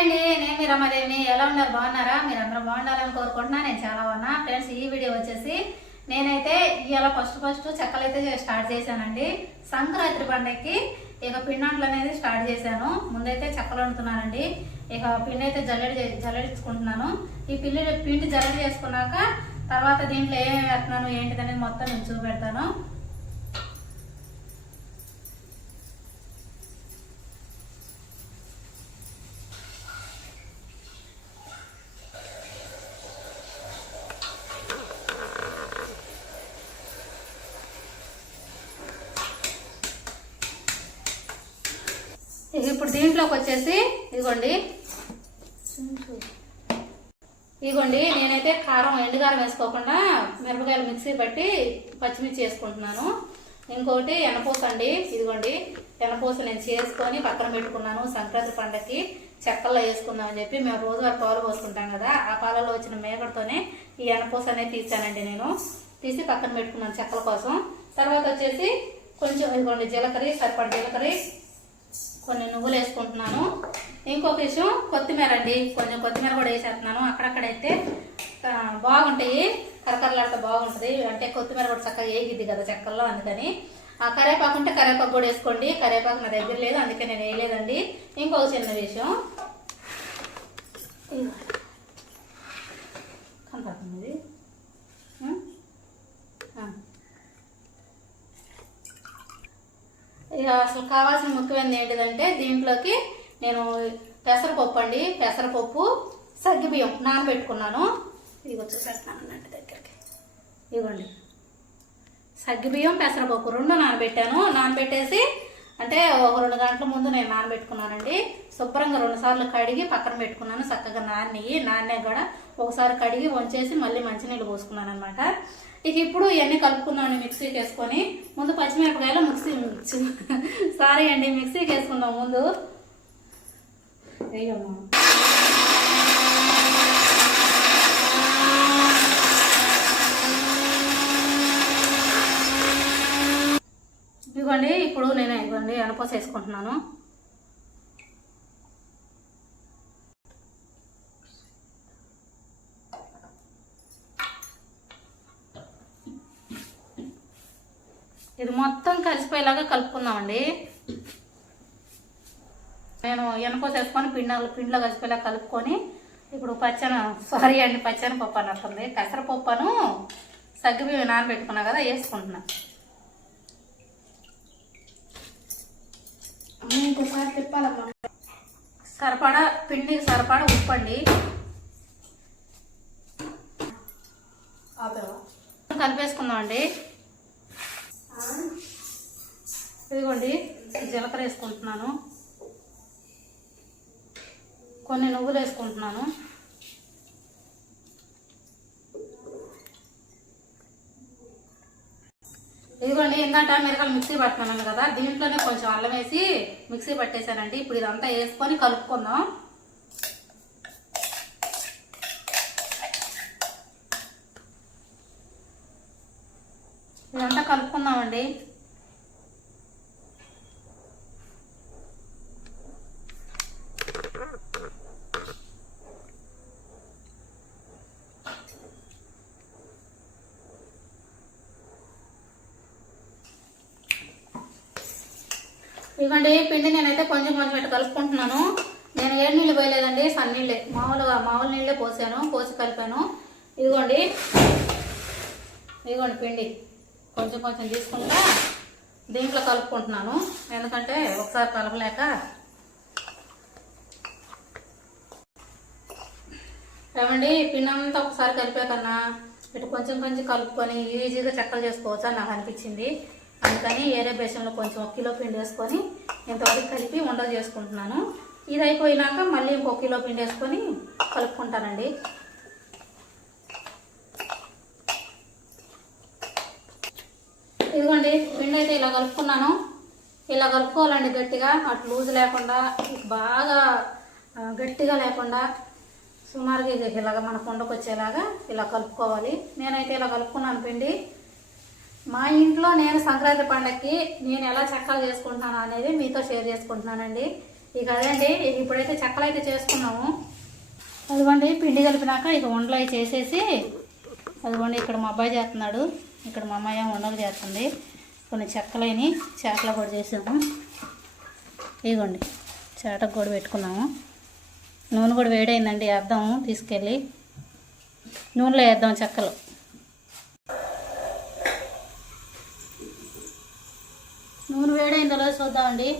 అండి నేను మీ రమాదేవిని ఎలా ఉన్నారు? బాగున్నారా? మీరు అందరూ బాగుండాలని కోరుకుంటున్నా. నేను చాలా బాగున్నా. ఫ్రెండ్స్ ఈ వీడియో వచ్చేసి నేనైతే ఇలా ఫస్ట్ ఫస్ట్ చెక్కలు అయితే స్టార్ట్ చేశానండి. సంక్రాంతి పండగకి ఇక పిండాంట్లు అనేది స్టార్ట్ చేశాను. ముందైతే చెక్కలు వండుతున్నానండి. ఇక పిండి అయితే జల్లెడి జల్లెడించుకుంటున్నాను. ఈ పిల్లి పిండి జల్లెడి చేసుకున్నాక తర్వాత దీంట్లో ఏమేమి వేస్తున్నాను ఏంటిదనేది మొత్తం నేను చూపెడతాను. దీంట్లోకి వచ్చేసి ఇదిగోండి. ఇదిగోండి నేనైతే కారం ఎండుకారం వేసుకోకుండా మిరపకాయలు మిక్సీ పట్టి పచ్చిమిర్చి వేసుకుంటున్నాను. ఇంకొకటి ఎనపూస అండి. ఇదిగోండి ఎనపూస నేను చేసుకొని పక్కన పెట్టుకున్నాను సంక్రాంతి పండగకి చెక్కల్లో వేసుకుందామని చెప్పి మేము రోజువారి పాలు పోసుకుంటాం కదా ఆ పాలలో వచ్చిన మేకడతోనే ఈ ఎనపూస అనేది తీసానండి నేను. తీసి పక్కన పెట్టుకున్నాను చెక్కల కోసం. తర్వాత వచ్చేసి కొంచెం ఇదిగోండి జీలకర్ర సరిపడ జీలకర్ర కొన్ని నువ్వులు వేసుకుంటున్నాను. ఇంకొక విషయం కొత్తిమీర అండి. కొంచెం కొత్తిమీర కూడా వేసేస్తున్నాను. అక్కడక్కడైతే బాగుంటాయి. కరకరలాడితే బాగుంటుంది. అంటే కొత్తిమీర కూడా చక్కగా వేగిద్ది కదా చెక్కల్లో అందుకని. ఆ కరేపాకు ఉంటే కరేపాకు కూడా వేసుకోండి. కరేపాకు నా దగ్గర లేదు అందుకే నేను వేయలేదండి. ఇంకొక చిన్న విషయం ఇదిగో. కనపడుతుంది ఇది ఉం? ఆ. ఇక అసలు కావాల్సిన ముఖ్యమైనది ఏంటిదంటే దీంట్లోకి నేను పెసరపప్పు అండి. పెసరపప్పు సగ్గిబియ్యం నానబెట్టుకున్నాను. ఇది వచ్చేసేస్తాను అన్నట్టు దగ్గరికి. ఇదిగోండి. సగ్గిబియ్యం పెసరపప్పు రెండు నానబెట్టాను. నానబెట్టేసి అంటే ఒక రెండు గంటల ముందు నేను నానబెట్టుకున్నానండి. శుభ్రంగా రెండుసార్లు కడిగి పక్కన పెట్టుకున్నాను. చక్కగా నాన్నయ్యి నాన్నే కూడా ఒకసారి కడిగి వంచేసి మళ్ళీ మంచినీళ్ళు పోసుకున్నాను అనమాట ఇక ఇప్పుడు ఇవన్నీ కలుపుకుందామండి మిక్సీకి వేసుకొని. ముందు పచ్చిమిరపకాయలు మిక్సీ సారీ అండి మిక్సీకి వేసుకుందాం ముందు. వేయమ్మా ఇదిగోండి ఇప్పుడు నేను ఇదిగోండి అనపూస వేసుకుంటున్నాను ఇది మొత్తం కలిసిపోయేలాగా కలుపుకుందామండి. నేను ఎనకోస వేసుకొని పిండి పిండిలో కలిసిపోయేలా కలుపుకొని ఇప్పుడు పచ్చన సారీ అండి పచ్చని పప్పు అన్నట్టుంది. పెసరపప్పును సగ్గుబియ్యం నానబెట్టుకున్నా కదా వేసుకుంటున్నా. ఇంకోసారి తిప్పాలమ్మా. సరిపడా పిండికి సరిపడా ఉప్పు అండి. ఆపేవా? కలిపేసుకుందాం అండి ఇదిగోండి జీలకర్ర వేసుకుంటున్నాను. కొన్ని నువ్వులు వేసుకుంటున్నాను. ఇదిగోండి ఏంటంటే మిరకలు మిక్సీ పట్టుకున్నాను కదా దీంట్లోనే కొంచెం అల్లం వేసి మిక్సీ పట్టేశానండి. ఇప్పుడు ఇదంతా వేసుకొని కలుపుకుందాం. ఇదంతా కలుపుకుందామండి. ఇదిగోండి పిండి నేనైతే కొంచెం కొంచెం ఇట్లా కలుపుకుంటున్నాను. నేను ఏడు నీళ్ళు పోయలేదండి సన్నీళ్ళే మామూలుగా మామూలు నీళ్ళే పోసాను పోసి కలిపాను. ఇదిగోండి. ఇదిగోండి పిండి. కొంచెం కొంచెం తీసుకుంటా దీంట్లో కలుపుకుంటున్నాను. ఎందుకంటే ఒకసారి కలపలేక. ఏమండి పిండి అంతా ఒకసారి కలిపాకన్నా ఇటు కొంచెం కొంచెం కలుపుకొని ఈజీగా చెక్కలు చేసుకోవచ్చు అని నాకు అనిపించింది. అందుకని ఏరే బేసంలో కొంచెం ఒక కిలో పిండి వేసుకొని ఇంతవరకు కలిపి ఉండలు చేసుకుంటున్నాను. ఇది అయిపోయినాక మళ్ళీ ఇంకో కిలో పిండి వేసుకొని కలుపుకుంటానండి. ఇదిగోండి పిండి అయితే ఇలా కలుపుకున్నాను. ఇలా కలుపుకోవాలండి గట్టిగా అటు లూజ్ లేకుండా బాగా గట్టిగా లేకుండా. సుమారుగా ఇది ఇలాగ మన కొండకు వచ్చేలాగా ఇలా కలుపుకోవాలి. నేనైతే ఇలా కలుపుకున్నాను పిండి. మా ఇంట్లో నేను సంక్రాంతి పండగకి నేను ఎలా చెక్కలు చేసుకుంటున్నాను అనేది మీతో షేర్ చేసుకుంటున్నానండి. ఇక అదండి ఇప్పుడైతే చెక్కలు అయితే చేసుకున్నాము. అదిగోండి పిండి కలిపినాక ఇక ఉండలు అవి చేసేసి అదిగోండి ఇక్కడ మా అబ్బాయి చేస్తున్నాడు. ఇక్కడ మా అమ్మాయి వండలు ఉండలు చేస్తుంది. కొన్ని చెక్కలైన చేపల కూడా చేసాము. ఇదిగోండి చేటకు కూడా పెట్టుకున్నాము. నూనె కూడా వేడైందండి వేద్దాము తీసుకెళ్ళి. నూనెలో వేద్దాం చెక్కలు. నూనె వేడైందో లేదో చూద్దామండి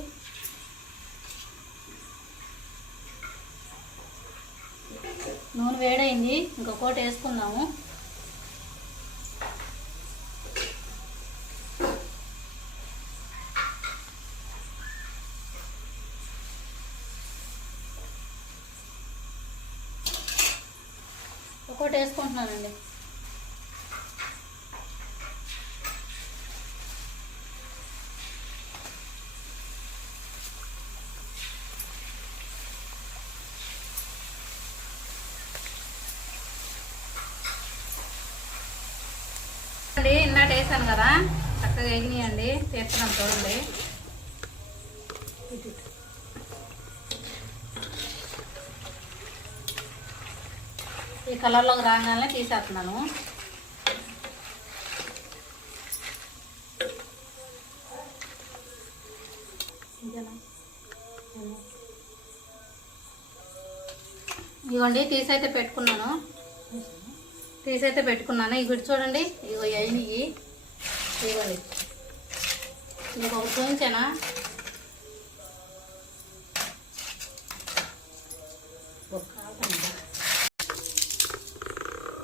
నూనె వేడైంది ఇంకొకటి వేసుకుందాము. ఒకటి వేసుకుంటున్నానండి. కదా చక్కగా వేగినాయండి తీస్తున్నాం చూడండి. ఈ కలర్లోకి రాగానే తీసేస్తున్నాను. ఇదేనా? ఇదిగోండి తీసైతే పెట్టుకున్నాను. తీసైతే పెట్టుకున్నాను. ఇవి చూడండి ఇగో అయినవి ఇవ్వండి ఇంకొక చూపించానా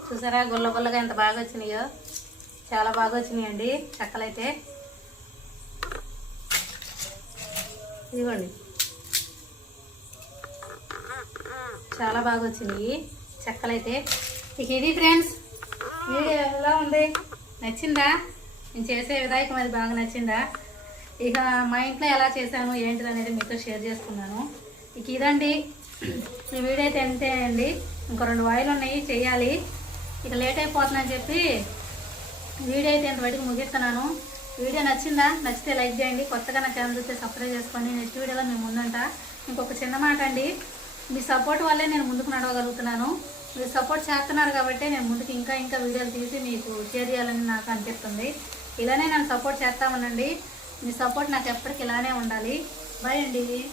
చూసారా గుల్ల గుల్లగా ఎంత బాగా వచ్చినాయో? చాలా బాగా వచ్చినాయండి చెక్కలైతే. ఇదిగోండి. చాలా బాగా వచ్చినాయి చెక్కలైతే. ఇక ఇది ఫ్రెండ్స్ వీడియో ఎలా ఉంది? నచ్చిందా? నేను చేసే విధాయకం అది బాగా నచ్చిందా? ఇక మా ఇంట్లో ఎలా చేశాను ఏంటిది అనేది మీతో షేర్ చేసుకున్నాను. ఇక ఇదండి. ఈ వీడియో అయితే ఎంతే అండి. ఇంకో రెండు వాయిలు ఉన్నాయి చేయాలి. ఇక లేట్ అయిపోతుందని చెప్పి వీడియో అయితే ఇంతవరకు ముగిస్తున్నాను. వీడియో నచ్చిందా? నచ్చితే లైక్ చేయండి. కొత్తగా నా ఛానల్ చూస్తే సబ్స్క్రైబ్ చేసుకోండి నెక్స్ట్ వీడియోలో మేము ముందుంటా. ఇంకొక చిన్న మాట అండి. మీ సపోర్ట్ వల్లే నేను ముందుకు నడవగలుగుతున్నాను. మీరు సపోర్ట్ చేస్తున్నారు కాబట్టి నేను ముందుకు ఇంకా ఇంకా వీడియోలు తీసి మీకు షేర్ చేయాలని నాకు అనిపిస్తుంది. ఇలానే నన్ను సపోర్ట్ చేస్తామనండి. మీ సపోర్ట్ నాకు ఎప్పటికి ఇలానే ఉండాలి. బాయ్ అండి.